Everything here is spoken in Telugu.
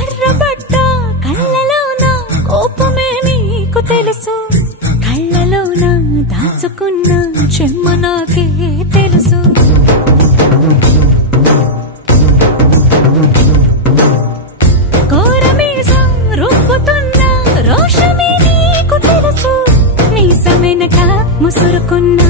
ఎర్రబడ్డ కళ్ళలోన కోపమే నీకు తెలుసు, కళ్ళలోన దాచుకున్న చెమ్మ నాకే తెలుసు. కోరమీసం రుబ్బుతున్న రోషమే నీకు తెలుసు, మీసమెనక ముసురుకున్న